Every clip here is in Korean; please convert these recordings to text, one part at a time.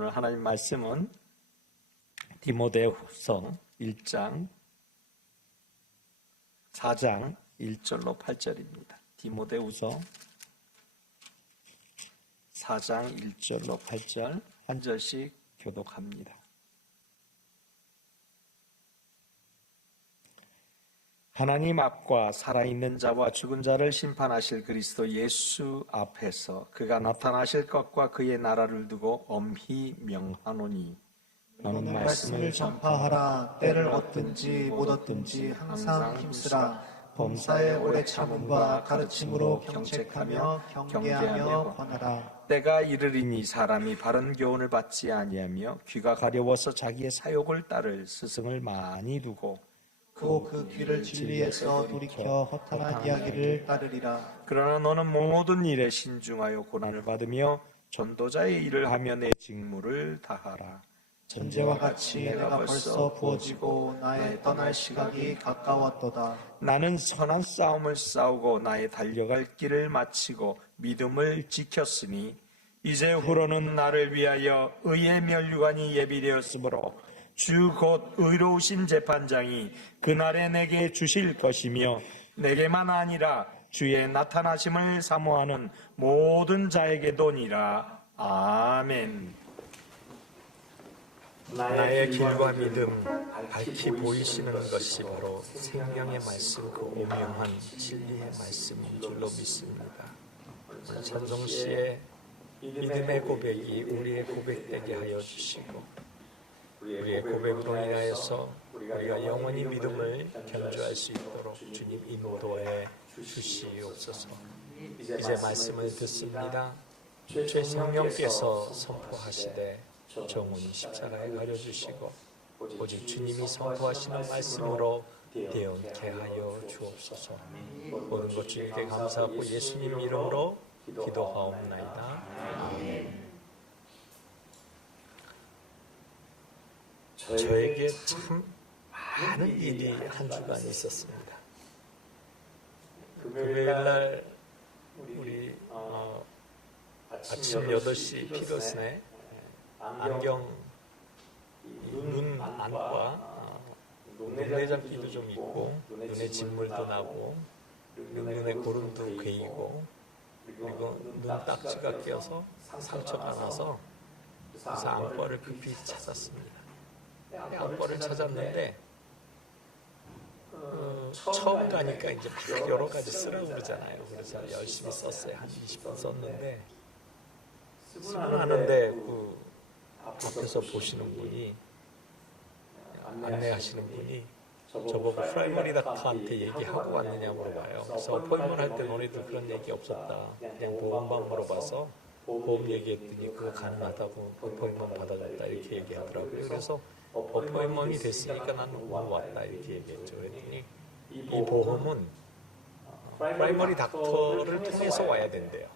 오늘 하나님 말씀은 디모데후서 1장 4장 1절로 8절입니다. 디모데후서 4장 1절로 8절 한 절씩 교독합니다. 하나님 앞과 살아있는 자와 죽은 자를 심판하실 그리스도 예수 앞에서 그가 나타나실 것과 그의 나라를 두고 엄히 명하노니 너는 말씀을 전파하라. 때를 얻든지 못 얻든지 항상 힘쓰라. 범사에 오래 참음과 가르침으로 경책하며 경계하며 권하라. 때가 이르리니 사람이 바른 교훈을 받지 아니하며 귀가 가려워서 자기의 사욕을 따를 스승을 많이 두고 또 그 귀를 진리에서 돌이켜 허탄한 이야기를 따르리라. 그러나 너는 모든 일에 신중하여 고난을 받으며 전도자의 일을 하며 내 직무를 다하라. 전제와 같이 내가 벌써 부어지고 나의 떠날 시각이 가까웠도다. 나는 선한 싸움을 싸우고 나의 달려갈 길을 마치고 믿음을 지켰으니 이제 후로는 나를 위하여 의의 면류관이 예비되었으므로 주 곧 의로우신 재판장이 그날에 내게 주실 것이며 내게만 아니라 주의 나타나심을 사모하는 모든 자에게도니라. 아멘. 나의 길과 믿음 밝히 보이시는 것이 바로 생명의 말씀, 그 오묘한 진리의 말씀인 줄로 믿습니다. 찬송시의 믿음의 고백이 우리의 고백되게 하여 주시고 우리의 고백으로 인하여서 우리가 영원히 믿음을 견주할 수 있도록 주님 인도해 주시옵소서. 이제 말씀을 듣습니다. 주 성령께서 선포하시되 정훈이 십자가에 가려주시고 오직 주님이 선포하시는 말씀으로 대언케 하여 주옵소서. 모든 것 주님께 감사하고 예수님 이름으로 기도하옵나이다. 아멘. 저에게 참 많은 일이 한 주간 있었습니다. 금요일날 우리 아침 8시 피더슨에 안경 눈 안과 눈내 잡기도 좀 있고 눈에 진물도 나고 눈에 고름도 괴이고 그리고 눈 딱지가 껴서 상처가 나서 그래서 안과를 급히 찾았습니다. 안과를 찾았는데 처음 가니까 이제 막 여러 가지 쓰라고 그러잖아요. 그래서 열심히 썼어요. 한 20분 썼는데 쓰고 나는데 그 앞에서 보시는 분이 안내하시는 분이 저보고 프라이머리 닥터한테 얘기하고 왔느냐 물어봐요. 그래서 어포인먼트 할 때 너네들 그런 얘기 없었다. 그냥 보험만 물어봐서 보험 얘기했더니 그거 가능하다고 어포인먼트 받아줬다 이렇게 얘기하더라고요. 그래서 어포인먼트이 됐으니까 나는 오늘 왔다 이렇게 얘기했죠. 그랬더니 이 보험은 프라이머리 닥터를 통해서 와야 된대요.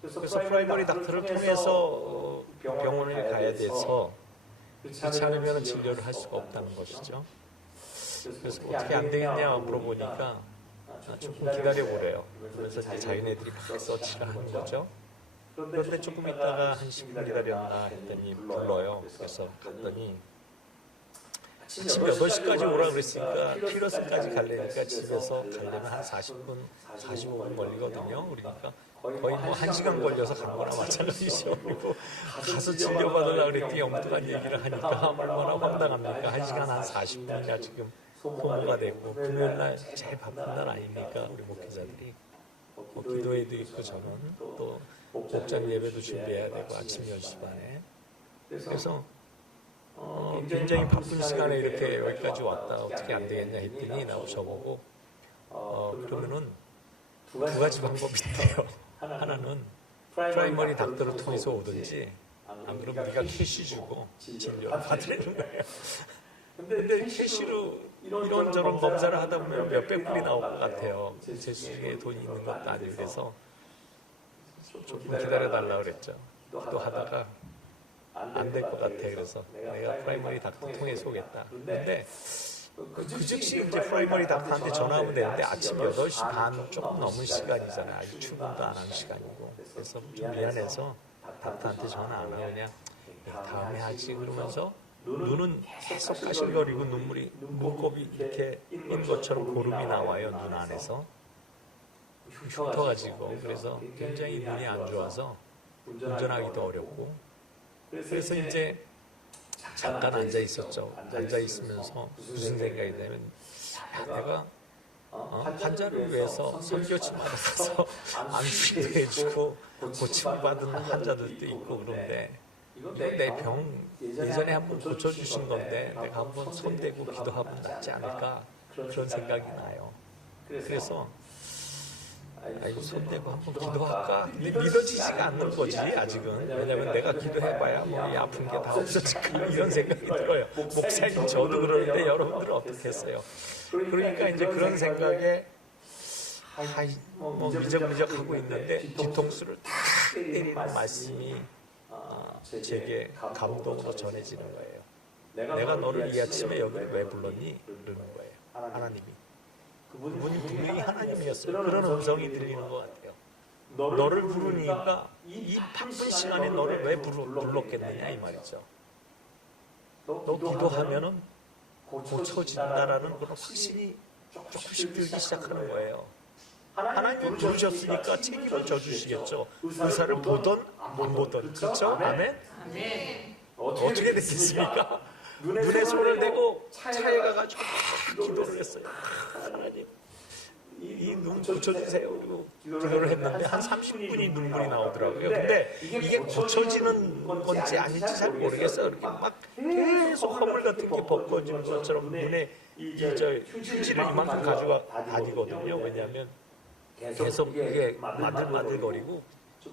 그래서 프라이머리 닥터를 통해서 병원을 가야 돼서 그렇지 않으면 진료를 할 수가 없다는 것이죠. 그래서 어떻게 안 되겠냐 물어보니까 조금 기다려보래요. 그래서 이제 자기네들이 막 서치를 하는 거죠. 그런데 조금 있다가 한 10분 기다렸나 했더니 불러요. 그래서 갔더니 아침 8시까지 오라 그랬으니까 피러스까지 가려니까 집에서 가려면 한 40분, 45분 걸리거든요. 그러니까 거의 뭐 1시간 걸려서 간 거나 마찬가지죠. 그리고 가서 진료받으려고 그랬더니 엉뚱한 얘기를 하니까 얼마나 황당합니까. 1시간 한 40분이나 지금 소모가 됐고 금요일날 제일 바쁜 날 아닙니까. 우리 목회자들이 기도회도 있고 저는 또 목장 예배도 준비해야 되고 아침 10시 반에 그래서 굉장히 바쁜 시간에 이렇게 여기까지 왔다 어떻게 안 되겠냐 했더니 나하고 저보고 그러면은 두 가지 방법이 있대요. 하나는 프라이머리 닥터를 통해서 오든지 안 그러면 우리가 캐시 주고 진료를 받으려는 거예요. 근데 캐시로 이런저런 검사를 하다 보면 몇백 불이 나올 것 같아요. 제 수중에 돈이 있는 것도 아니고 그래서 조금 기다려달라고 그랬죠. 기도하다가 안 될 것 같아. 그래서 내가 프라이머리 닥터 통해서 오겠다. 근데 그 즉시 이제 프라이머리 닥터한테 전화하면 되는데 아침 8시 반 조금 넘은 시간이잖아요. 아직 출근도 안 한 시간이고. 그래서 좀 미안해서 닥터한테 전화 안 하고 그냥 다음에 하지 그러면서 눈은 계속 가실거리고 눈물이 눈곱이 이렇게 인 것처럼 고름이 나와요. 눈 안에서 흉터가지고. 그래서 굉장히 눈이 안 좋아서 운전하기도 어렵고. 그래서 이제 잠깐 앉아 있었죠. 앉아 있으면서 무슨 생각이 되면 내가 환자를 위해서 선교치마를 사서 안수도 해주고 고침을 받은 환자들도 있고 그런데 이거 내 병 예전에 한번 고쳐주신 건데 내가 한번 손대고 기도하면 낫지 않을까 그런 생각이 나요. 그래서 손대고 한번 기도할까? 근데 믿어지지가 않는 거지 아직은. 왜냐면 내가 기도해봐야 뭐 이 아픈 게 다 없어질까 이런 생각이 들어요. 목사님 저도 그러는데 여러분들은 어떻게 했어요? 그러니까 이제 그런 생각에 뭐 미적미적 하고 있는데 뒤통수를 탁 때리는 말씀이 제게 감동으로 전해지는 거예요. 내가 너를 이 아침에 여기 왜 불렀니? 그러는 거예요. 하나님이. 그분이 분명히 하나님이었어요. 그런 음성이 들리는 것 같아요. 너를 부르니까 이 바쁜 시간에 너를 왜 불렀겠느냐 이 말이죠. 너 기도하면은 고쳐진다라는 그런 확신이 조금씩 들기 시작하는 거예요. 하나님이 부르셨으니까 책임을 져주시겠죠. 의사를 보던 안 보던. 그렇죠? 아멘? 어떻게 됐겠습니까? 눈에 손을 대고 차에 가가지고 기도를 했어요. 하나님 이 눈 고쳐주세요. 그리고 기도를 했는데 한 30분이 눈물이 나오더라고요. 근데 이게 고쳐지는 건지 아닌지 잘 모르겠어요. 이렇게 막 계속 허물 같은 게 벗겨지는 것처럼 눈에 휴지를 이만큼 가지고 다니거든요. 왜냐하면 계속 이게 마들마들거리고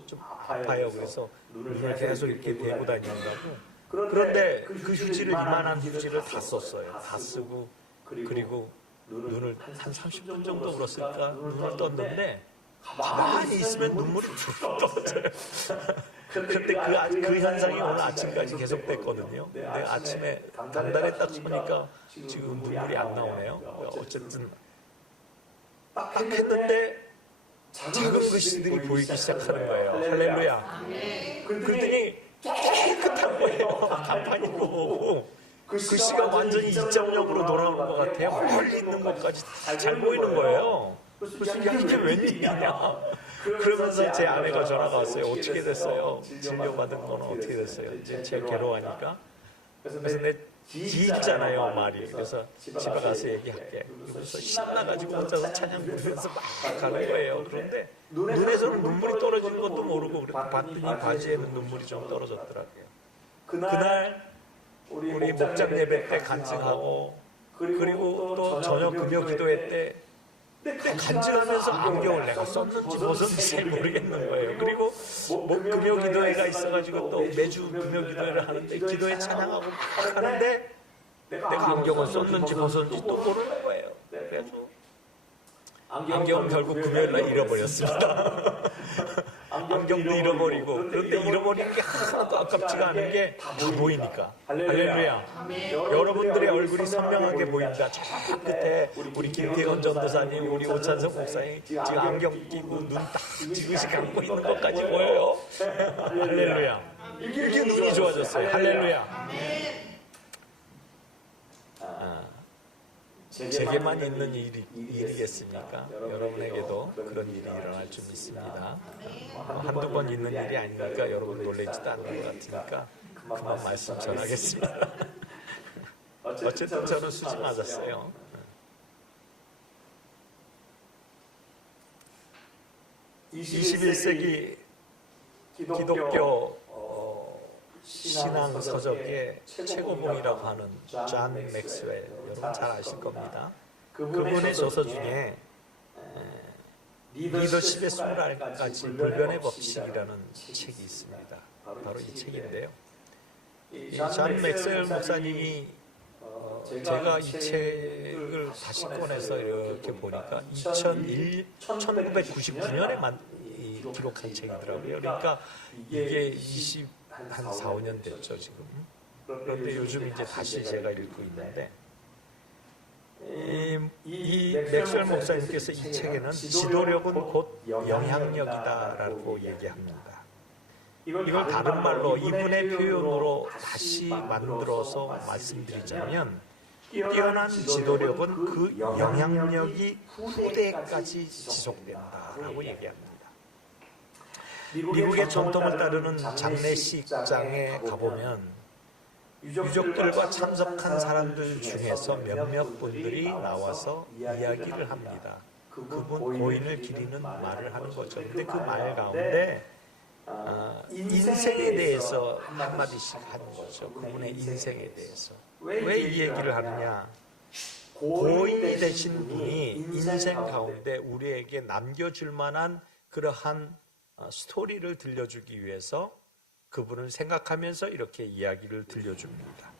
좀 아파요. 그래서 눈을 계속 이렇게 대고 다닌다고. 그런데 그 휴지를 이만한 휴지를 다 썼어요. 다 쓰고 그리고 눈을 한 30분 정도 울었을까 눈을 떴는데 가만히 있으면 눈물이 쭉 떨어져요. 그런데 그 현상이 오늘 아침까지 계속됐거든요. 근데 아침에 단단에 딱 서니까 지금 눈물이 안 나오네요. 어쨌든 딱 했는데 작은 글씨들이 보이기 시작하는 거예요. 할렐루야. 그랬더니 깨끗한 거예요. 간판인 거 보고. 글씨가 완전히 2.0으로 돌아온 것 같아요. 멀리 있는 것까지 잘 보이는 거예요. 그래서 야 이게 웬일이냐. 그러면서 제 아내가 전화가 왔어요. 어떻게 됐어요? 진료받은 건 어떻게 됐어요? 이제 제가 괴로워하니까. 그래서 내 기잖아요 말이. 그래서 집에 가서 얘기할게. 그래서 신나가지고 혼자서 찬양 부르면서 막 가는 거예요. 그런데 눈에서는 눈물이 떨어지는 것도 모르고 봤더니 바지에는 눈물이 좀 떨어졌더라고요. 그날 우리 목장 예배 때 간증하고 그리고 또 저녁 금요 기도회 때 간증하면서 안경을 내가 썼는지 벗었는지 잘 모르겠는 거예요. 그리고 금요 기도회가 있어가지고 또 매주 금요 기도회를 하는데 기도회 찬양하고 하는데 내가 안경을 썼는지 벗었는지 또 모르는 거예요. 그래서 안경은 결국 금요일날 잃어버렸습니다. 안경도 잃어버리고 그런데 잃어버린 게 하나도 아깝지가 않은 게 다 보이니까. 할렐루야. 여러분들의 얼굴이 선명하게 보인다. 저 끝에 우리 김태건 전도사님, 우리 오찬석 목사님 지금 안경 끼고 눈 딱 지그시 감고 있는 것까지 보여요. 할렐루야. 이게 눈이 좋아졌어요. 할렐루야. 제게만 있는 일이겠습니까? 여러분에게도 그런 일이 일어날 줄 믿습니다. 한두 번 있는 일이 아니니까 여러분 놀라지도 않는 것 같으니까 그만 말씀 전하겠습니다. 어쨌든 저는 수지 맞았어요. 21세기 기독교 신앙 서적의 최고봉이라고 하는 존 맥스웰, 여러분 잘 아실 겁니다. 그분의 저서 중에 리더십의 21가지 불변의 법칙이라는 책이 있습니다. 바로 이 책인데요. 존 맥스웰 목사님이 제가 이 책을 다시 꺼내서 이렇게 보니까 1999년에 기록한 책이더라고요. 그러니까 이게 한 4, 5년 됐죠, 지금. 그런데 요즘 이제 다시 제가 읽고 있는데, 이 맥스웰 목사님께서 이 책에는 지도력은 곧 영향력이다라고 얘기합니다. 이걸 다른 말로 이분의 표현으로 다시 만들어서 말씀드리자면 뛰어난 지도력은 그 영향력이 후대까지 지속된다라고 얘기합니다. 미국의 전통을 따르는 장례식장에 가보면 유족들과 참석한 사람들 중에서 몇몇 분들이 나와서 이야기를 합니다. 그분 고인을 기리는 말을 하는 거죠. 근데 그 말 가운데 인생에 대해서 한마디씩 하는 거죠. 그분의 인생에 대해서. 왜 이 얘기를 하느냐? 고인이 되신 분이 인생 가운데 우리에게 남겨줄 만한 그러한 스토리를 들려주기 위해서 그분을 생각하면서 이렇게 이야기를 들려줍니다.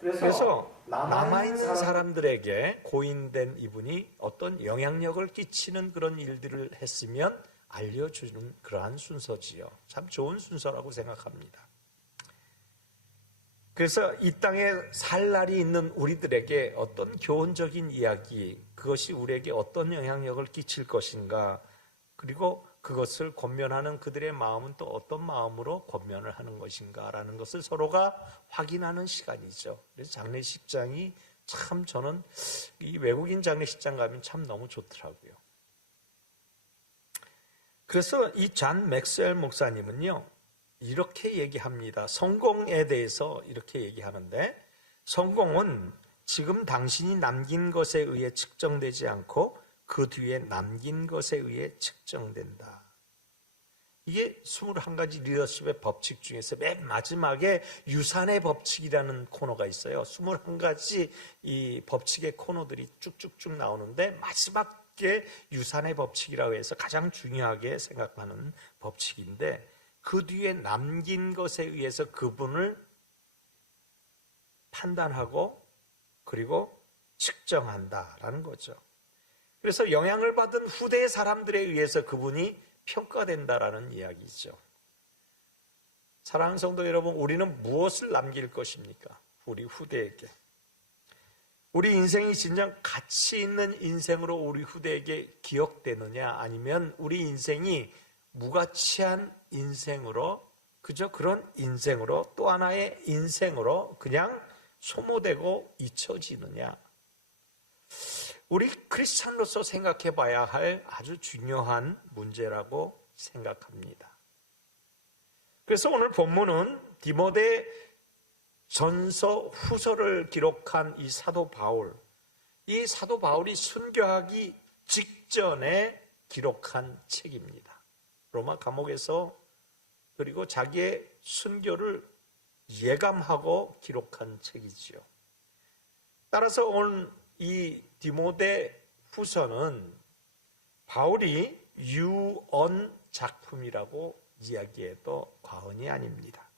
그래서 남아있는 사람들에게 고인된 이분이 어떤 영향력을 끼치는 그런 일들을 했으면 알려주는 그러한 순서지요. 참 좋은 순서라고 생각합니다. 그래서 이 땅에 살 날이 있는 우리들에게 어떤 교훈적인 이야기, 그것이 우리에게 어떤 영향력을 끼칠 것인가, 그리고 그것을 권면하는 그들의 마음은 또 어떤 마음으로 권면을 하는 것인가라는 것을 서로가 확인하는 시간이죠. 그래서 장례식장이 참 저는 이 외국인 장례식장 가면 참 너무 좋더라고요. 그래서 이 잔 맥스웰 목사님은요, 이렇게 얘기합니다. 성공에 대해서 이렇게 얘기하는데, 성공은 지금 당신이 남긴 것에 의해 측정되지 않고 그 뒤에 남긴 것에 의해 측정된다. 이게 21가지 리더십의 법칙 중에서 맨 마지막에 유산의 법칙이라는 코너가 있어요. 21가지 이 법칙의 코너들이 쭉쭉쭉 나오는데 마지막에 유산의 법칙이라고 해서 가장 중요하게 생각하는 법칙인데, 그 뒤에 남긴 것에 의해서 그분을 판단하고 그리고 측정한다라는 거죠. 그래서 영향을 받은 후대 사람들에 의해서 그분이 평가된다라는 이야기죠. 사랑하는 성도 여러분, 우리는 무엇을 남길 것입니까? 우리 후대에게. 우리 인생이 진정 가치 있는 인생으로 우리 후대에게 기억되느냐, 아니면 우리 인생이 무가치한 인생으로, 그저 그런 인생으로, 또 하나의 인생으로 그냥 소모되고 잊혀지느냐. 우리 크리스찬으로서 생각해 봐야 할 아주 중요한 문제라고 생각합니다. 그래서 오늘 본문은 디모데 전서 후서를 기록한 이 사도 바울, 이 사도 바울이 순교하기 직전에 기록한 책입니다. 로마 감옥에서, 그리고 자기의 순교를 예감하고 기록한 책이지요. 따라서 오늘 이 디모데 후서는 바울이 유언 작품이라고 이야기해도 과언이 아닙니다.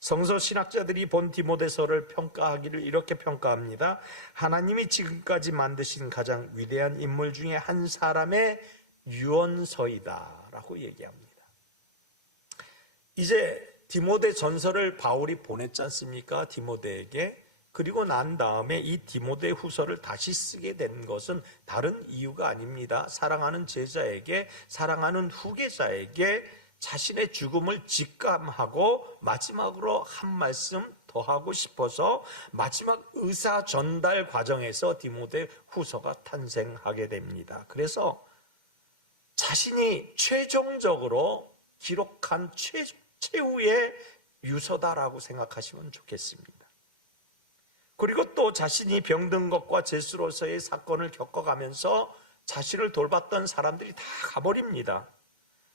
성서 신학자들이 본 디모데서를 평가하기를 이렇게 평가합니다. 하나님이 지금까지 만드신 가장 위대한 인물 중에 한 사람의 유언서이다 라고 얘기합니다. 이제 디모데 전서를 바울이 보냈지 않습니까? 디모데에게. 그리고 난 다음에 이 디모데 후서를 다시 쓰게 된 것은 다른 이유가 아닙니다. 사랑하는 제자에게, 사랑하는 후계자에게 자신의 죽음을 직감하고 마지막으로 한 말씀 더 하고 싶어서 마지막 의사 전달 과정에서 디모데 후서가 탄생하게 됩니다. 그래서 자신이 최종적으로 기록한 최후의 유서다라고 생각하시면 좋겠습니다. 그리고 또 자신이 병든 것과 제수로서의 사건을 겪어가면서 자신을 돌봤던 사람들이 다 가버립니다.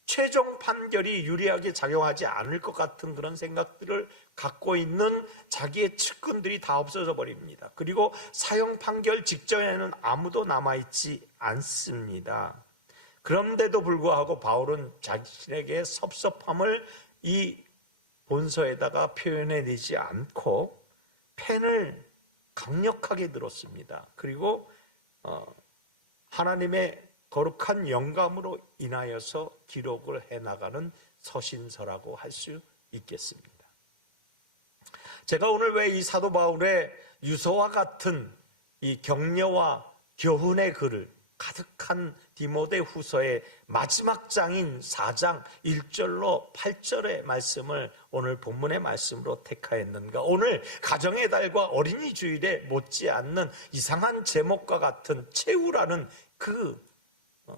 최종 판결이 유리하게 작용하지 않을 것 같은 그런 생각들을 갖고 있는 자기의 측근들이 다 없어져 버립니다. 그리고 사형 판결 직전에는 아무도 남아있지 않습니다. 그런데도 불구하고 바울은 자신에게 섭섭함을 이 본서에다가 표현해내지 않고 펜을 강력하게 들었습니다. 그리고 하나님의 거룩한 영감으로 인하여서 기록을 해나가는 서신서라고 할 수 있겠습니다. 제가 오늘 왜 이 사도 바울의 유서와 같은 이 격려와 교훈의 글을 가득한 디모데후서의 마지막 장인 4장 1절로 8절의 말씀을 오늘 본문의 말씀으로 택하였는가? 오늘 가정의 달과 어린이 주일에 못지않는 이상한 제목과 같은 최후라는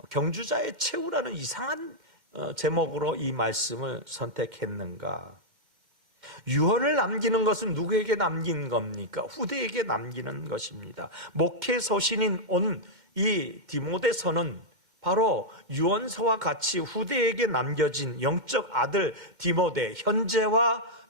경주자의 최후라는 이상한 제목으로 이 말씀을 선택했는가? 유언을 남기는 것은 누구에게 남긴 겁니까? 후대에게 남기는 것입니다. 목회 서신인 온 이 디모데서는 바로 유언서와 같이 후대에게 남겨진 영적 아들 디모데, 현재와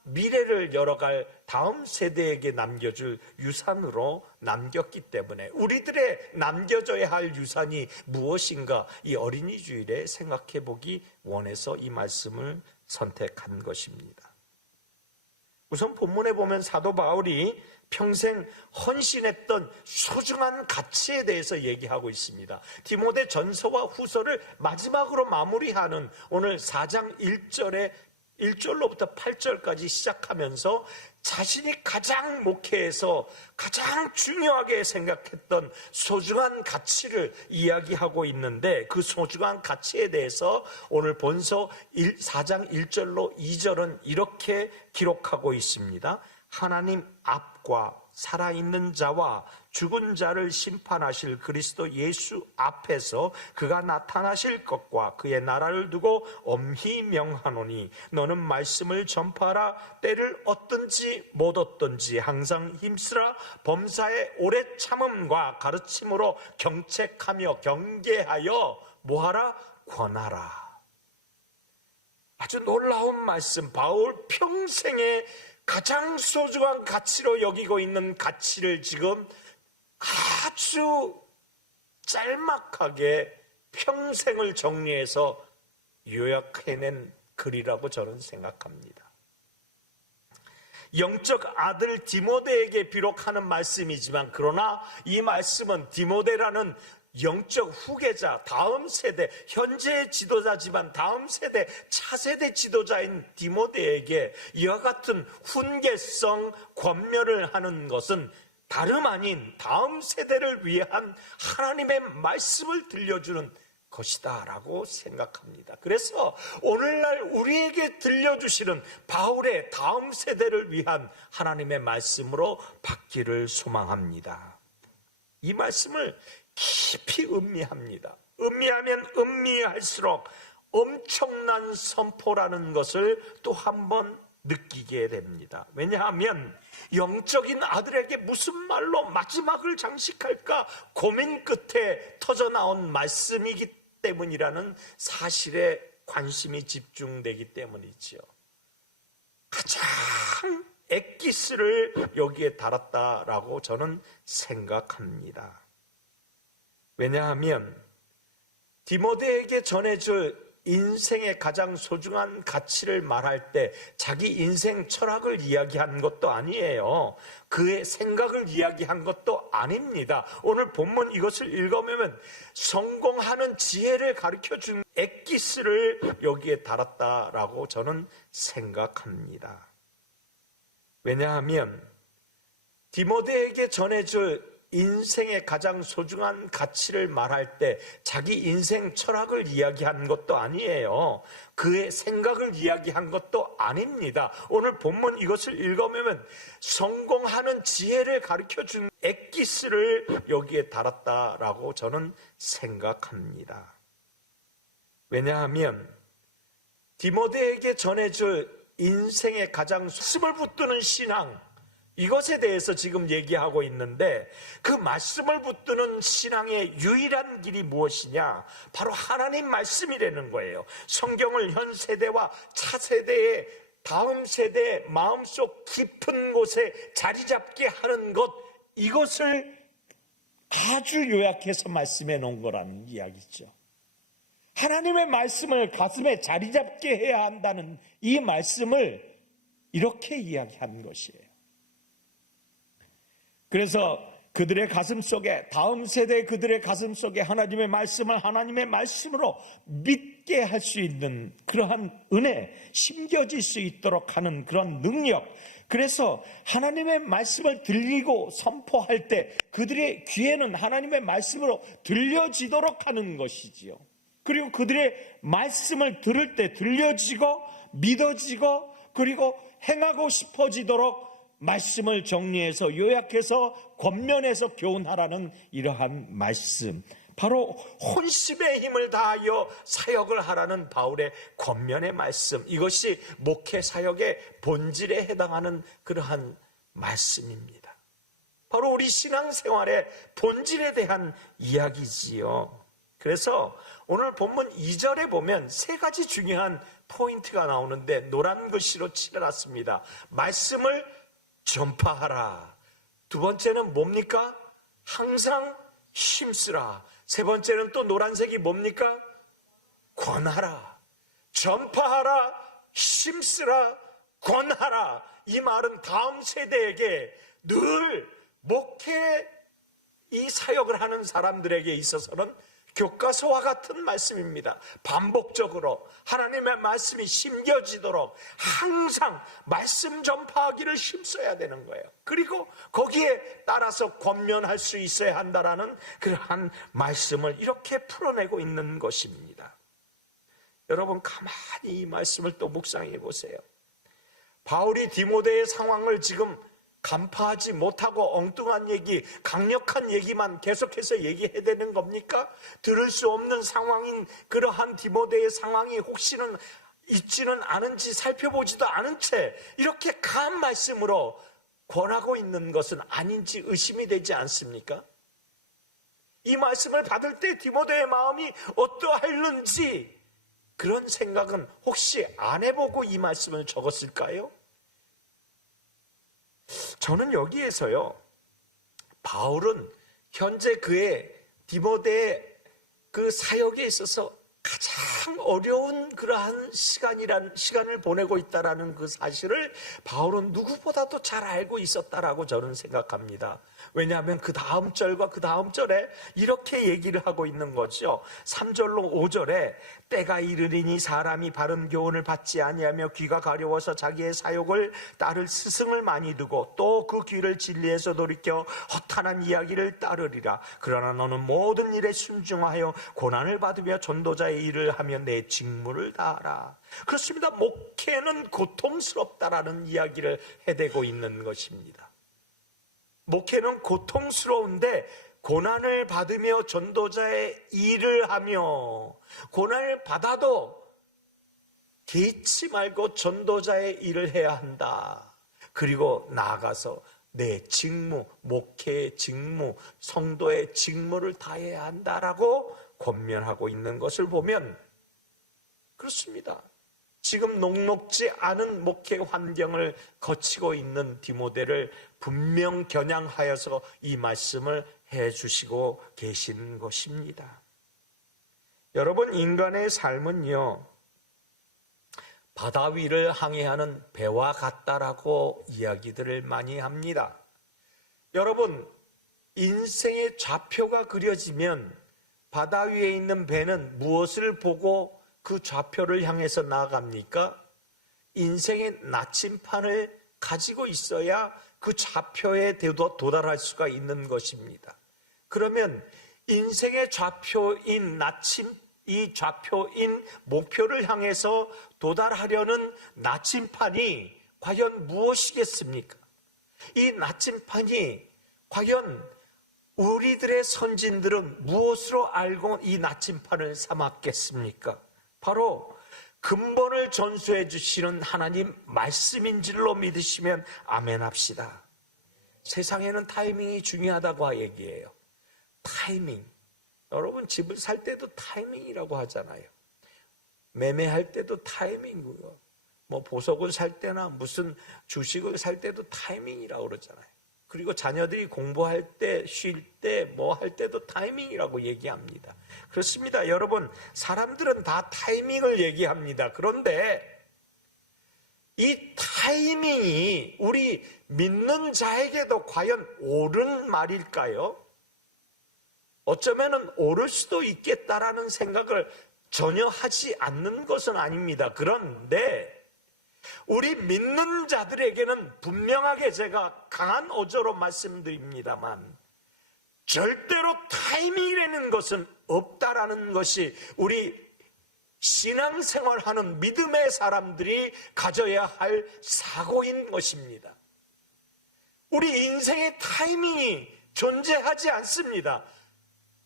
미래를 열어갈 다음 세대에게 남겨줄 유산으로 남겼기 때문에 우리들의 남겨져야 할 유산이 무엇인가 이 어린이 주일에 생각해 보기 원해서 이 말씀을 선택한 것입니다. 우선 본문에 보면 사도 바울이 평생 헌신했던 소중한 가치에 대해서 얘기하고 있습니다. 디모데 전서와 후서를 마지막으로 마무리하는 오늘 4장 1절로부터 8절까지 시작하면서 자신이 가장 목회에서 가장 중요하게 생각했던 소중한 가치를 이야기하고 있는데 그 소중한 가치에 대해서 오늘 본서 4장 1절로 2절은 이렇게 기록하고 있습니다. 하나님 앞과 살아있는 자와 죽은 자를 심판하실 그리스도 예수 앞에서 그가 나타나실 것과 그의 나라를 두고 엄히 명하노니 너는 말씀을 전파하라. 때를 얻든지 못 얻든지 항상 힘쓰라. 범사의 오래 참음과 가르침으로 경책하며 경계하여 뭐하라? 권하라. 아주 놀라운 말씀. 바울 평생에 가장 소중한 가치로 여기고 있는 가치를 지금 아주 짤막하게 평생을 정리해서 요약해낸 글이라고 저는 생각합니다. 영적 아들 디모데에게 비록 하는 말씀이지만 그러나 이 말씀은 디모데라는 영적 후계자, 다음 세대, 현재의 지도자지만 다음 세대, 차세대 지도자인 디모데에게 이와 같은 훈계성 권면을 하는 것은 다름 아닌 다음 세대를 위한 하나님의 말씀을 들려주는 것이다 라고 생각합니다. 그래서 오늘날 우리에게 들려주시는 바울의 다음 세대를 위한 하나님의 말씀으로 받기를 소망합니다. 이 말씀을 깊이 음미합니다. 음미하면 음미할수록 엄청난 선포라는 것을 또 한 번 느끼게 됩니다. 왜냐하면 영적인 아들에게 무슨 말로 마지막을 장식할까 고민 끝에 터져나온 말씀이기 때문이라는 사실에 관심이 집중되기 때문이지요. 가장 엑기스를 여기에 달았다라고 저는 생각합니다. 왜냐하면 디모데에게 전해줄 인생의 가장 소중한 가치를 말할 때 자기 인생 철학을 이야기한 것도 아니에요. 그의 생각을 이야기한 것도 아닙니다. 오늘 본문 이것을 읽어보면 성공하는 지혜를 가르쳐준 엑기스를 여기에 달았다라고 저는 생각합니다. 왜냐하면 디모데에게 전해줄 인생의 가장 소중한 가치를 말할 때 자기 인생 철학을 이야기한 것도 아니에요. 그의 생각을 이야기한 것도 아닙니다. 오늘 본문 이것을 읽어보면 성공하는 지혜를 가르쳐준 엑기스를 여기에 달았다라고 저는 생각합니다. 왜냐하면 디모데에게 전해줄 인생의 가장 숨을 붙드는 신앙, 이것에 대해서 지금 얘기하고 있는데 그 말씀을 붙드는 신앙의 유일한 길이 무엇이냐? 바로 하나님 말씀이라는 거예요. 성경을 현 세대와 차세대의 다음 세대의 마음속 깊은 곳에 자리 잡게 하는 것, 이것을 아주 요약해서 말씀해 놓은 거라는 이야기죠. 하나님의 말씀을 가슴에 자리 잡게 해야 한다는 이 말씀을 이렇게 이야기한 것이에요. 그래서 그들의 가슴 속에, 다음 세대 그들의 가슴 속에 하나님의 말씀을 하나님의 말씀으로 믿게 할 수 있는 그러한 은혜, 심겨질 수 있도록 하는 그런 능력. 그래서 하나님의 말씀을 들리고 선포할 때 그들의 귀에는 하나님의 말씀으로 들려지도록 하는 것이지요. 그리고 그들의 말씀을 들을 때 들려지고 믿어지고 그리고 행하고 싶어지도록 말씀을 정리해서 요약해서 권면해서 교훈하라는 이러한 말씀, 바로 혼심의 힘을 다하여 사역을 하라는 바울의 권면의 말씀, 이것이 목회 사역의 본질에 해당하는 그러한 말씀입니다. 바로 우리 신앙생활의 본질에 대한 이야기지요. 그래서 오늘 본문 2절에 보면 세 가지 중요한 포인트가 나오는데 노란 글씨로 칠해놨습니다. 말씀을 전파하라. 두 번째는 뭡니까? 항상 힘쓰라. 세 번째는 또 노란색이 뭡니까? 권하라. 전파하라, 힘쓰라, 권하라. 이 말은 다음 세대에게 늘 목회 이 사역을 하는 사람들에게 있어서는 교과서와 같은 말씀입니다. 반복적으로 하나님의 말씀이 심겨지도록 항상 말씀 전파하기를 힘써야 되는 거예요. 그리고 거기에 따라서 권면할 수 있어야 한다라는 그러한 말씀을 이렇게 풀어내고 있는 것입니다. 여러분 가만히 이 말씀을 또 묵상해 보세요. 바울이 디모데의 상황을 지금 간파하지 못하고 엉뚱한 얘기, 강력한 얘기만 계속해서 얘기해야 되는 겁니까? 들을 수 없는 상황인 그러한 디모데의 상황이 혹시는 있지는 않은지 살펴보지도 않은 채 이렇게 강한 말씀으로 권하고 있는 것은 아닌지 의심이 되지 않습니까? 이 말씀을 받을 때 디모데의 마음이 어떠할는지 그런 생각은 혹시 안 해보고 이 말씀을 적었을까요? 저는 여기에서요, 바울은 현재 그의 디모데의 그 사역에 있어서 가장 어려운 그러한 시간을 보내고 있다라는 그 사실을 바울은 누구보다도 잘 알고 있었다라고 저는 생각합니다. 왜냐하면 그 다음 절과 그 다음 절에 이렇게 얘기를 하고 있는 거죠. 3절로 5절에 때가 이르리니 사람이 바른 교훈을 받지 아니하며 귀가 가려워서 자기의 사욕을 따를 스승을 많이 두고 또 그 귀를 진리에서 돌이켜 허탄한 이야기를 따르리라. 그러나 너는 모든 일에 순종하여 고난을 받으며 전도자의 일을 하며 내 직무를 다하라. 그렇습니다. 목회는 고통스럽다라는 이야기를 해대고 있는 것입니다. 목회는 고통스러운데 고난을 받으며 전도자의 일을 하며, 고난을 받아도 개의치 말고 전도자의 일을 해야 한다. 그리고 나아가서 내 직무, 목회의 직무, 성도의 직무를 다해야 한다라고 권면하고 있는 것을 보면 그렇습니다. 지금 녹록지 않은 목회 환경을 거치고 있는 디모데를 분명 겨냥하여서 이 말씀을 해주시고 계신 것입니다. 여러분, 인간의 삶은요, 바다 위를 항해하는 배와 같다라고 이야기들을 많이 합니다. 여러분, 인생의 좌표가 그려지면 바다 위에 있는 배는 무엇을 보고 그 좌표를 향해서 나아갑니까? 인생의 나침판을 가지고 있어야 그 좌표에 도달할 수가 있는 것입니다. 그러면 인생의 좌표인 이 좌표인 목표를 향해서 도달하려는 나침판이 과연 무엇이겠습니까? 이 나침판이 과연 우리들의 선진들은 무엇으로 알고 이 나침판을 삼았겠습니까? 바로 근본을 전수해 주시는 하나님 말씀인 줄로 믿으시면 아멘 합시다. 세상에는 타이밍이 중요하다고 얘기해요. 타이밍. 여러분, 집을 살 때도 타이밍이라고 하잖아요. 매매할 때도 타이밍이고요. 뭐 보석을 살 때나 무슨 주식을 살 때도 타이밍이라고 그러잖아요. 그리고 자녀들이 공부할 때, 쉴 때, 뭐 할 때도 타이밍이라고 얘기합니다. 그렇습니다. 여러분, 사람들은 다 타이밍을 얘기합니다. 그런데 이 타이밍이 우리 믿는 자에게도 과연 옳은 말일까요? 어쩌면은 옳을 수도 있겠다라는 생각을 전혀 하지 않는 것은 아닙니다. 그런데 우리 믿는 자들에게는 분명하게 제가 강한 어조로 말씀드립니다만 절대로 타이밍이라는 것은 없다라는 것이 우리 신앙생활하는 믿음의 사람들이 가져야 할 사고인 것입니다. 우리 인생의 타이밍이 존재하지 않습니다.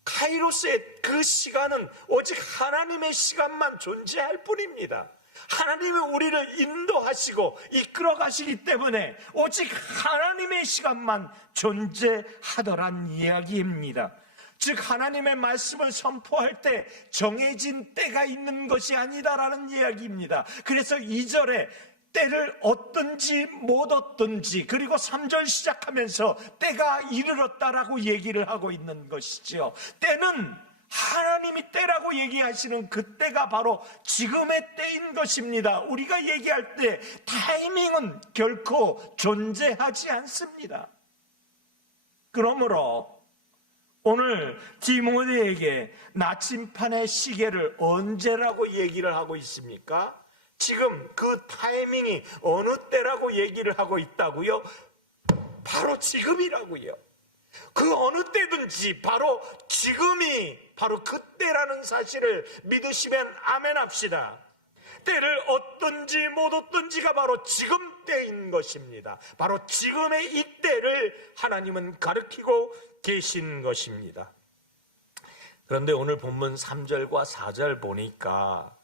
카이로스의 그 시간은 오직 하나님의 시간만 존재할 뿐입니다. 하나님이 우리를 인도하시고 이끌어 가시기 때문에 오직 하나님의 시간만 존재하더란 이야기입니다. 즉 하나님의 말씀을 선포할 때 정해진 때가 있는 것이 아니다라는 이야기입니다. 그래서 2절에 때를 얻든지 못 얻든지, 그리고 3절 시작하면서 때가 이르렀다라고 얘기를 하고 있는 것이죠. 때는 하나님이 때라고 얘기하시는 그 때가 바로 지금의 때인 것입니다. 우리가 얘기할 때 타이밍은 결코 존재하지 않습니다. 그러므로 오늘 디모데에게 나침판의 시계를 언제라고 얘기를 하고 있습니까? 지금 그 타이밍이 어느 때라고 얘기를 하고 있다고요? 바로 지금이라고요. 그 어느 때든지 바로 지금이 바로 그때라는 사실을 믿으시면 아멘 합시다. 때를 얻든지 못 얻든지가 바로 지금 때인 것입니다. 바로 지금의 이 때를 하나님은 가르치고 계신 것입니다. 그런데 오늘 본문 3절과 4절 보니까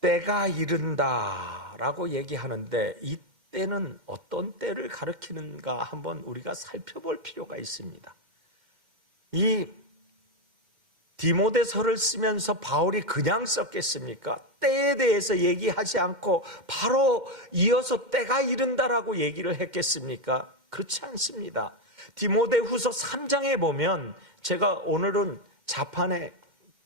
때가 이른다라고 얘기하는데 이 때는 어떤 때를 가리키는가 한번 우리가 살펴볼 필요가 있습니다. 이 디모데서를 쓰면서 바울이 그냥 썼겠습니까? 때에 대해서 얘기하지 않고 바로 이어서 때가 이른다라고 얘기를 했겠습니까? 그렇지 않습니다. 디모데후서 3장에 보면 제가 오늘은 자판에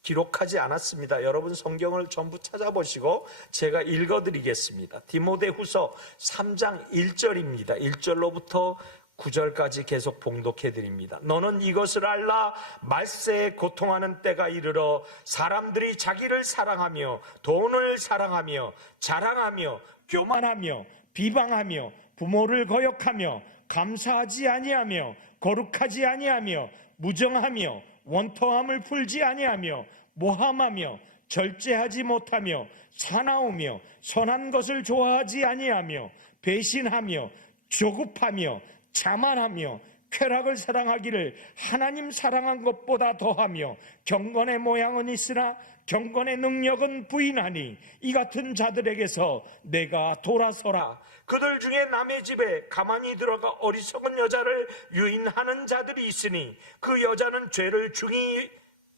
기록하지 않았습니다. 여러분 성경을 전부 찾아보시고 제가 읽어드리겠습니다. 디모데후서 3장 1절입니다. 1절로부터 9절까지 계속 봉독해드립니다. 너는 이것을 알라. 말세에 고통하는 때가 이르러 사람들이 자기를 사랑하며 돈을 사랑하며 자랑하며 교만하며 비방하며 부모를 거역하며 감사하지 아니하며 거룩하지 아니하며 무정하며 원통함을 풀지 아니하며 모함하며 절제하지 못하며 사나우며 선한 것을 좋아하지 아니하며 배신하며 조급하며 자만하며 쾌락을 사랑하기를 하나님 사랑한 것보다 더하며 경건의 모양은 있으나 경건의 능력은 부인하니 이 같은 자들에게서 내가 돌아서라. 그들 중에 남의 집에 가만히 들어가 어리석은 여자를 유인하는 자들이 있으니 그 여자는 죄를 중히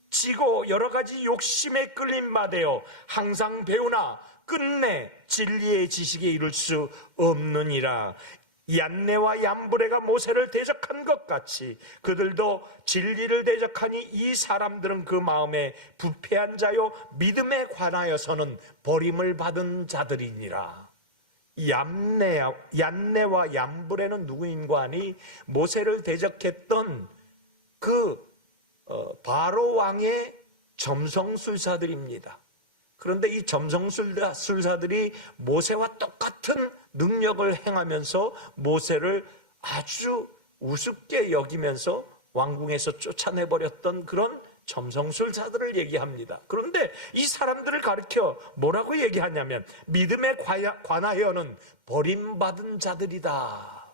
지고 여러 가지 욕심에 끌림 받아요. 항상 배우나 끝내 진리의 지식에 이를 수 없느니라. 얀네와 얀브레가 모세를 대적한 것 같이 그들도 진리를 대적하니 이 사람들은 그 마음에 부패한 자요 믿음에 관하여서는 버림을 받은 자들이니라. 얀네와 얀브레는 누구인가 하니 모세를 대적했던 그 바로 왕의 점성술사들입니다. 그런데 이 점성술사들이 모세와 똑같은 능력을 행하면서 모세를 아주 우습게 여기면서 왕궁에서 쫓아내버렸던 그런 점성술사들을 얘기합니다. 그런데 이 사람들을 가리켜 뭐라고 얘기하냐면 믿음에 관하여는 버림받은 자들이다.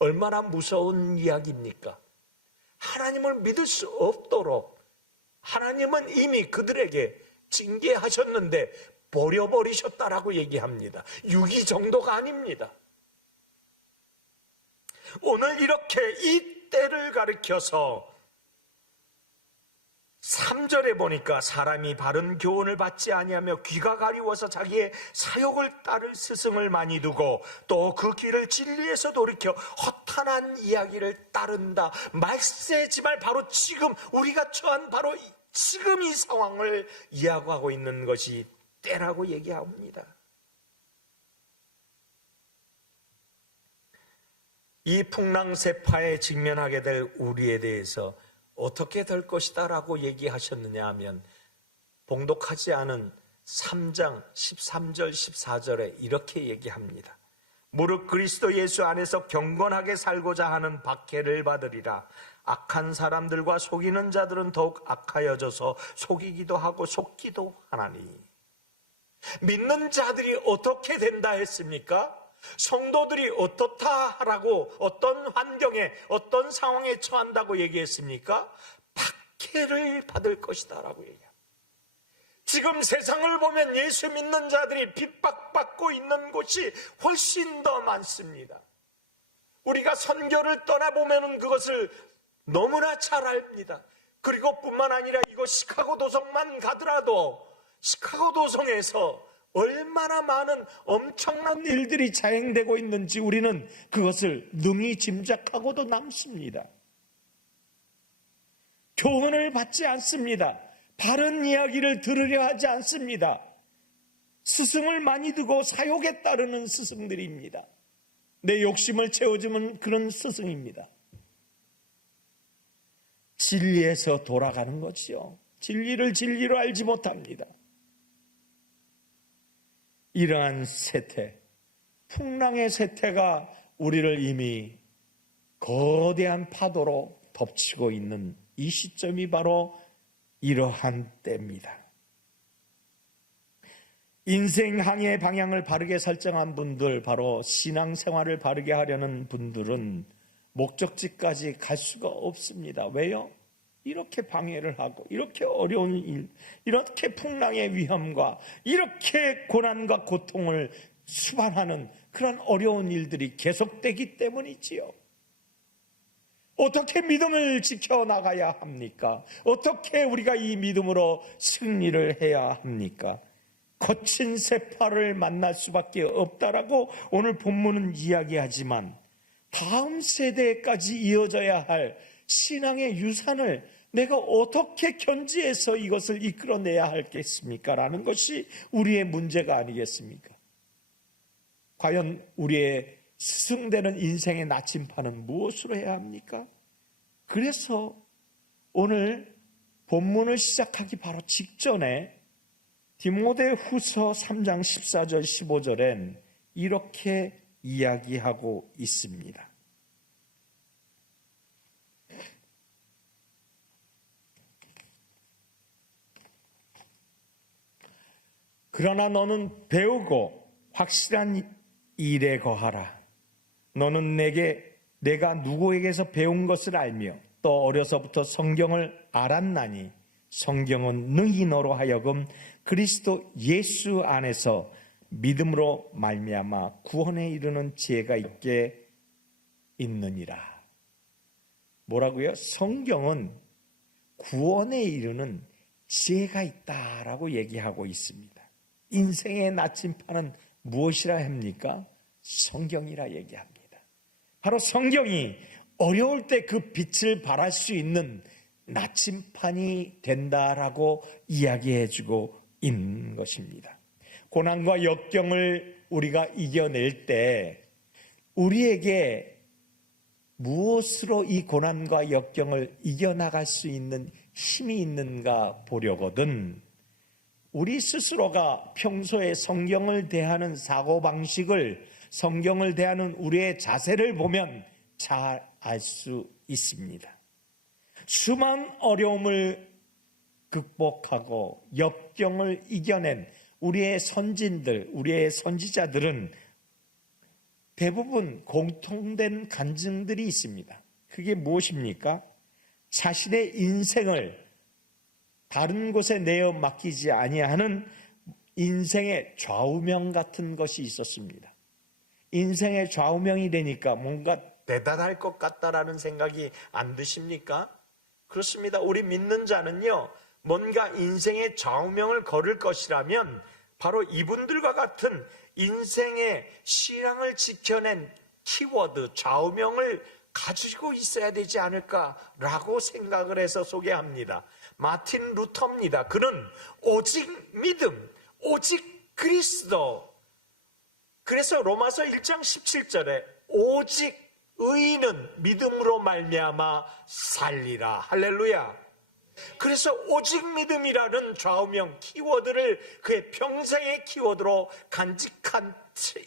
얼마나 무서운 이야기입니까? 하나님을 믿을 수 없도록 하나님은 이미 그들에게 징계하셨는데 버려버리셨다라고 얘기합니다. 유기 정도가 아닙니다. 오늘 이렇게 이 때를 가리켜서 3절에 보니까 사람이 바른 교훈을 받지 아니하며 귀가 가리워서 자기의 사욕을 따를 스승을 많이 두고 또 그 길을 진리에서 돌이켜 허탄한 이야기를 따른다. 말세지만 바로 지금 우리가 처한 바로 지금 이 상황을 이야기하고 있는 것이 때라고 얘기합니다. 이 풍랑세파에 직면하게 될 우리에 대해서 어떻게 될 것이다 라고 얘기하셨느냐 하면 봉독하지 않은 3장 13절 14절에 이렇게 얘기합니다. 무릇 그리스도 예수 안에서 경건하게 살고자 하는 박해를 받으리라. 악한 사람들과 속이는 자들은 더욱 악하여져서 속이기도 하고 속기도 하나니. 믿는 자들이 어떻게 된다 했습니까? 성도들이 어떻다라고 어떤 환경에 어떤 상황에 처한다고 얘기했습니까? 박해를 받을 것이다 라고 얘기합니다. 지금 세상을 보면 예수 믿는 자들이 핍박받고 있는 곳이 훨씬 더 많습니다. 우리가 선교를 떠나보면 그것을 너무나 잘 압니다. 그리고 뿐만 아니라 이곳 시카고 도성만 가더라도 시카고 도성에서 얼마나 많은 엄청난 일들이 자행되고 있는지 우리는 그것을 능히 짐작하고도 남습니다. 교훈을 받지 않습니다. 바른 이야기를 들으려 하지 않습니다. 스승을 많이 두고 사욕에 따르는 스승들입니다. 내 욕심을 채워주면 그런 스승입니다. 진리에서 돌아가는 것이요. 진리를 진리로 알지 못합니다. 이러한 세태, 풍랑의 세태가 우리를 이미 거대한 파도로 덮치고 있는 이 시점이 바로 이러한 때입니다. 인생 항해의 방향을 바르게 설정한 분들, 바로 신앙생활을 바르게 하려는 분들은 목적지까지 갈 수가 없습니다. 왜요? 이렇게 방해를 하고 이렇게 어려운 일, 이렇게 풍랑의 위험과 이렇게 고난과 고통을 수반하는 그런 어려운 일들이 계속되기 때문이지요. 어떻게 믿음을 지켜나가야 합니까? 어떻게 우리가 이 믿음으로 승리를 해야 합니까? 거친 세파를 만날 수밖에 없다라고 오늘 본문은 이야기하지만 다음 세대까지 이어져야 할 신앙의 유산을 내가 어떻게 견지해서 이것을 이끌어내야 하겠습니까? 라는 것이 우리의 문제가 아니겠습니까? 과연 우리의 스승되는 인생의 나침판은 무엇으로 해야 합니까? 그래서 오늘 본문을 시작하기 바로 직전에 디모데후서 3장 14절 15절엔 이렇게 이야기하고 있습니다. 그러나 너는 배우고 확실한 일에 거하라. 너는 내가 누구에게서 배운 것을 알며 또 어려서부터 성경을 알았나니 성경은 능히 너로 하여금 그리스도 예수 안에서 믿음으로 말미암아 구원에 이르는 지혜가 있게 있느니라. 뭐라고요? 성경은 구원에 이르는 지혜가 있다라고 얘기하고 있습니다. 인생의 나침판은 무엇이라 합니까? 성경이라 얘기합니다. 바로 성경이 어려울 때 그 빛을 발할 수 있는 나침판이 된다라고 이야기해주고 있는 것입니다. 고난과 역경을 우리가 이겨낼 때 우리에게 무엇으로 이 고난과 역경을 이겨나갈 수 있는 힘이 있는가 보려거든 우리 스스로가 평소에 성경을 대하는 사고방식을, 성경을 대하는 우리의 자세를 보면 잘 알 수 있습니다. 수많은 어려움을 극복하고 역경을 이겨낸 우리의 선진들, 우리의 선지자들은 대부분 공통된 간증들이 있습니다. 그게 무엇입니까? 자신의 인생을 다른 곳에 내어 맡기지 아니하는 인생의 좌우명 같은 것이 있었습니다. 인생의 좌우명이 되니까 뭔가 대단할 것 같다라는 생각이 안 드십니까? 그렇습니다. 우리 믿는 자는요, 뭔가 인생의 좌우명을 걸을 것이라면 바로 이분들과 같은 인생의 신앙을 지켜낸 키워드, 좌우명을 가지고 있어야 되지 않을까라고 생각을 해서 소개합니다. 마틴 루터입니다. 그는 오직 믿음, 오직 그리스도. 그래서 로마서 1장 17절에 오직 의인은 믿음으로 말미암아 살리라. 할렐루야. 그래서 오직 믿음이라는 좌우명 키워드를 그의 평생의 키워드로 간직한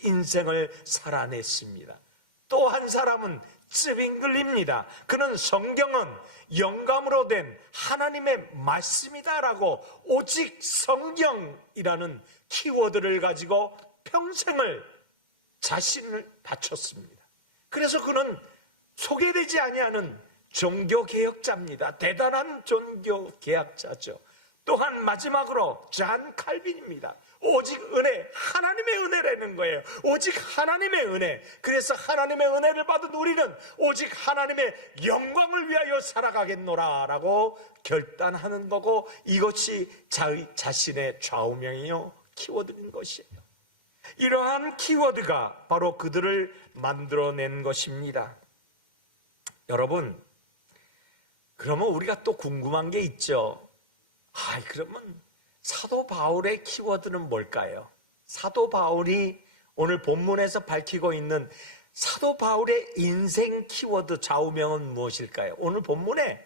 인생을 살아냈습니다. 또 한 사람은 쯔빙글입니다. 그는 성경은 영감으로 된 하나님의 말씀이다라고 오직 성경이라는 키워드를 가지고 평생을 자신을 바쳤습니다. 그래서 그는 소개되지 아니하는 종교개혁자입니다. 대단한 종교개혁자죠. 또한 마지막으로 잔 칼빈입니다. 오직 은혜, 하나님의 은혜라는 거예요. 오직 하나님의 은혜. 그래서 하나님의 은혜를 받은 우리는 오직 하나님의 영광을 위하여 살아가겠노라 라고 결단하는 거고, 이것이 자신의 좌우명이요 키워드인 것이에요. 이러한 키워드가 바로 그들을 만들어낸 것입니다. 여러분, 그러면 우리가 또 궁금한 게 있죠. 그러면 사도 바울의 키워드는 뭘까요? 사도 바울이 오늘 본문에서 밝히고 있는 사도 바울의 인생 키워드 좌우명은 무엇일까요? 오늘 본문에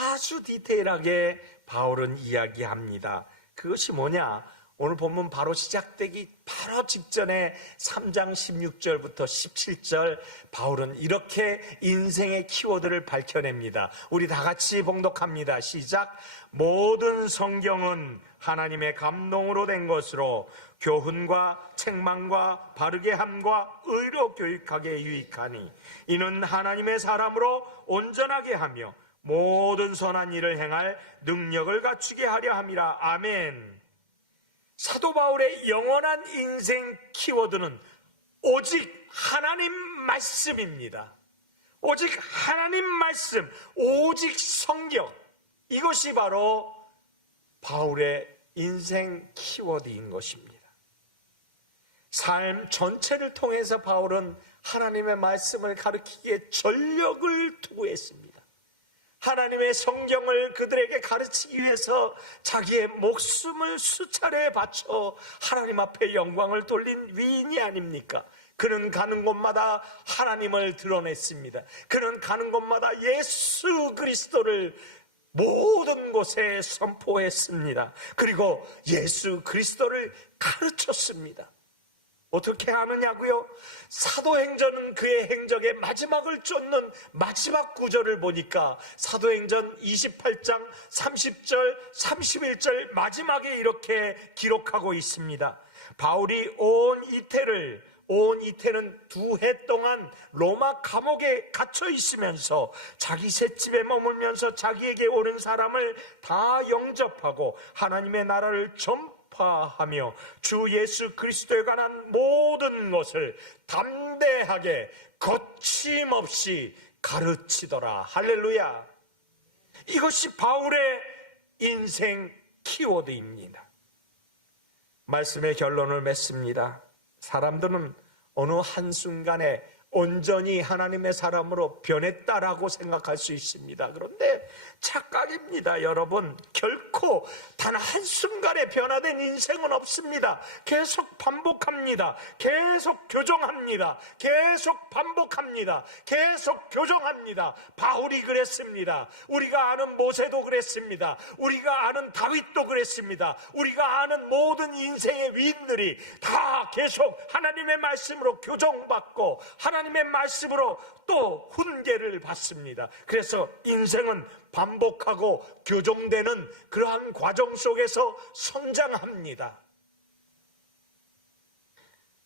아주 디테일하게 바울은 이야기합니다. 그것이 뭐냐? 오늘 본문 바로 시작되기 바로 직전에 3장 16절부터 17절 바울은 이렇게 인생의 키워드를 밝혀냅니다. 우리 다 같이 봉독합니다. 시작. 모든 성경은 하나님의 감동으로 된 것으로 교훈과 책망과 바르게 함과 의로 교육하게 유익하니 이는 하나님의 사람으로 온전하게 하며 모든 선한 일을 행할 능력을 갖추게 하려 함이라. 아멘. 사도 바울의 영원한 인생 키워드는 오직 하나님 말씀입니다. 오직 하나님 말씀, 오직 성경. 이것이 바로 바울의 인생 키워드인 것입니다. 삶 전체를 통해서 바울은 하나님의 말씀을 가르치기에 전력을 투구했습니다. 하나님의 성경을 그들에게 가르치기 위해서 자기의 목숨을 수차례 바쳐 하나님 앞에 영광을 돌린 위인이 아닙니까? 그는 가는 곳마다 하나님을 드러냈습니다. 그는 가는 곳마다 예수 그리스도를 모든 곳에 선포했습니다. 그리고 예수 그리스도를 가르쳤습니다. 어떻게 하느냐고요? 사도행전은 그의 행적의 마지막을 쫓는 마지막 구절을 보니까 사도행전 28장 30절 31절 마지막에 이렇게 기록하고 있습니다. 바울이 온 이태는 2해 동안 로마 감옥에 갇혀 있으면서 자기 셋집에 머물면서 자기에게 오는 사람을 다 영접하고 하나님의 나라를 전파하며 주 예수 그리스도에 관한 모든 것을 담대하게 거침없이 가르치더라. 할렐루야. 이것이 바울의 인생 키워드입니다. 말씀의 결론을 맺습니다. 사람들은 어느 한순간에 온전히 하나님의 사람으로 변했다라고 생각할 수 있습니다. 그런데 착각입니다. 여러분, 결코 단 한순간에 변화된 인생은 없습니다. 계속 반복합니다. 계속 교정합니다. 계속 반복합니다. 계속 교정합니다. 바울이 그랬습니다. 우리가 아는 모세도 그랬습니다. 우리가 아는 다윗도 그랬습니다. 우리가 아는 모든 인생의 위인들이 다 계속 하나님의 말씀으로 교정받고 하나님의 말씀으로 또 훈계를 받습니다. 그래서 인생은 반복하고 교정되는 그러한 과정 속에서 성장합니다.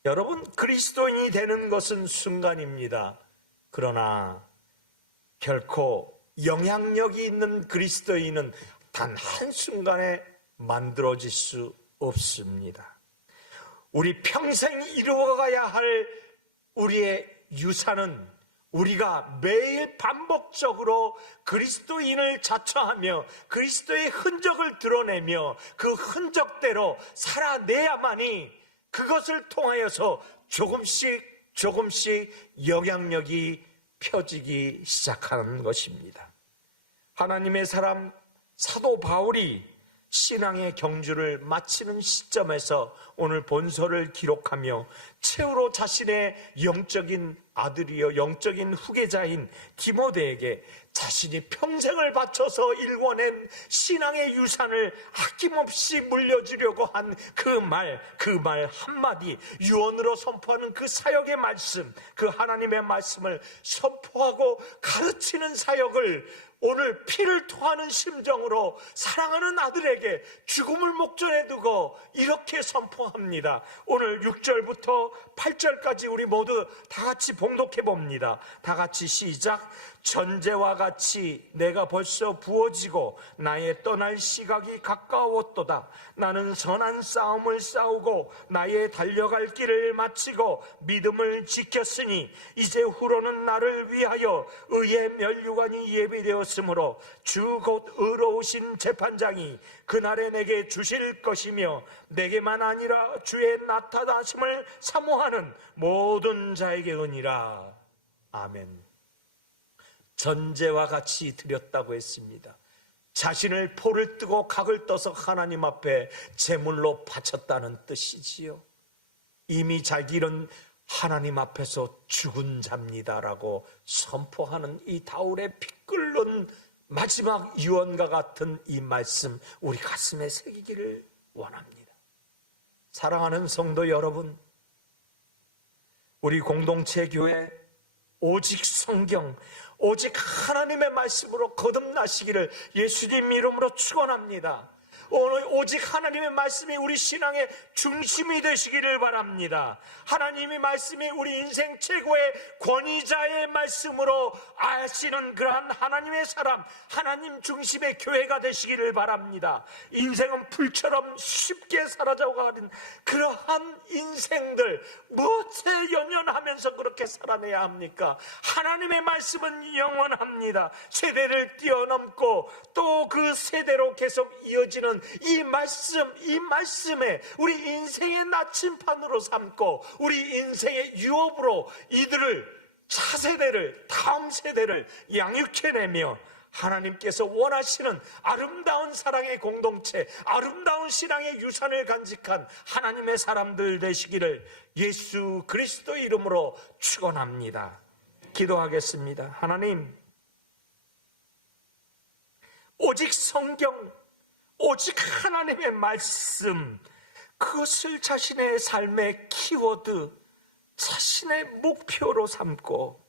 여러분, 그리스도인이 되는 것은 순간입니다. 그러나 결코 영향력이 있는 그리스도인은 단 한순간에 만들어질 수 없습니다. 우리 평생 이루어가야 할 우리의 유산은 우리가 매일 반복적으로 그리스도인을 자처하며 그리스도의 흔적을 드러내며 그 흔적대로 살아내야만이 그것을 통하여서 조금씩 영향력이 펴지기 시작하는 것입니다. 하나님의 사람 사도 바울이 신앙의 경주를 마치는 시점에서 오늘 본서를 기록하며 최후로 자신의 영적인 아들이요 영적인 후계자인 디모데에게 자신이 평생을 바쳐서 일궈낸 신앙의 유산을 아낌없이 물려주려고 한 그 말 한마디, 유언으로 선포하는 그 사역의 말씀, 그 하나님의 말씀을 선포하고 가르치는 사역을 오늘 피를 토하는 심정으로 사랑하는 아들에게 죽음을 목전에 두고 이렇게 선포합니다. 오늘 6절부터 8절까지 우리 모두 다 같이 봉독해 봅니다. 다 같이 시작. 전제와 같이 내가 벌써 부어지고 나의 떠날 시각이 가까웠도다. 나는 선한 싸움을 싸우고 나의 달려갈 길을 마치고 믿음을 지켰으니 이제 후로는 나를 위하여 의의 면류관이 예비되었으므로 주 곧 의로우신 재판장이 그날에 내게 주실 것이며 내게만 아니라 주의 나타나심을 사모하는 모든 자에게 은이라. 아멘. 전제와 같이 드렸다고 했습니다. 자신을 포를 뜨고 각을 떠서 하나님 앞에 제물로 바쳤다는 뜻이지요. 이미 자기는 하나님 앞에서 죽은 자입니다라고 선포하는 이 다울의 피 끓는 마지막 유언과 같은 이 말씀 우리 가슴에 새기기를 원합니다. 사랑하는 성도 여러분, 우리 공동체 교회 오직 성경, 오직 하나님의 말씀으로 거듭나시기를 예수님 이름으로 축원합니다. 오늘 오직 하나님의 말씀이 우리 신앙의 중심이 되시기를 바랍니다. 하나님의 말씀이 우리 인생 최고의 권위자의 말씀으로 아시는 그러한 하나님의 사람, 하나님 중심의 교회가 되시기를 바랍니다. 인생은 풀처럼 쉽게 사라져가는 그러한 인생들, 무엇에 연연하면서 그렇게 살아내야 합니까? 하나님의 말씀은 영원합니다. 세대를 뛰어넘고 또 그 세대로 계속 이어지는 이 말씀에 우리 인생의 나침판으로 삼고 우리 인생의 유업으로 이들을 차세대를, 다음 세대를 양육해내며 하나님께서 원하시는 아름다운 사랑의 공동체, 아름다운 신앙의 유산을 간직한 하나님의 사람들 되시기를 예수 그리스도 이름으로 축원합니다. 기도하겠습니다. 하나님, 오직 성경, 오직 하나님의 말씀, 그것을 자신의 삶의 키워드, 자신의 목표로 삼고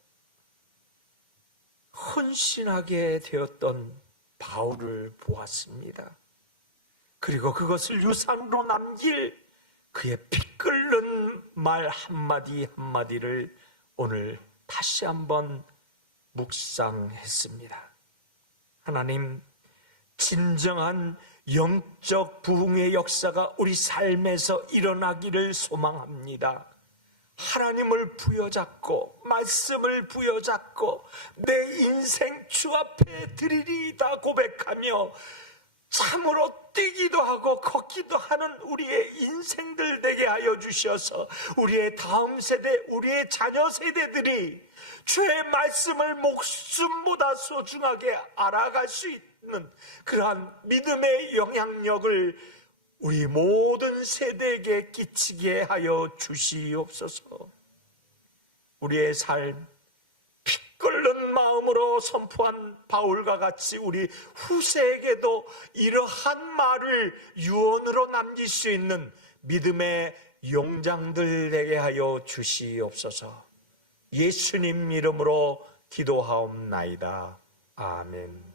헌신하게 되었던 바울을 보았습니다. 그리고 그것을 유산으로 남길 그의 피 끓는 말 한마디 한마디를 오늘 다시 한번 묵상했습니다. 하나님, 진정한 영적 부흥의 역사가 우리 삶에서 일어나기를 소망합니다. 하나님을 부여잡고 말씀을 부여잡고 내 인생 주 앞에 드리리다 고백하며 참으로 뛰기도 하고 걷기도 하는 우리의 인생들 되게 하여 주셔서 우리의 다음 세대, 우리의 자녀 세대들이 주의 말씀을 목숨보다 소중하게 알아갈 수 있는 그러한 믿음의 영향력을 우리 모든 세대에게 끼치게 하여 주시옵소서. 우리의 삶, 피 끓는 마음으로 선포한 바울과 같이 우리 후세에게도 이러한 말을 유언으로 남길 수 있는 믿음의 용장들 되게 하여 주시옵소서. 예수님 이름으로 기도하옵나이다. 아멘.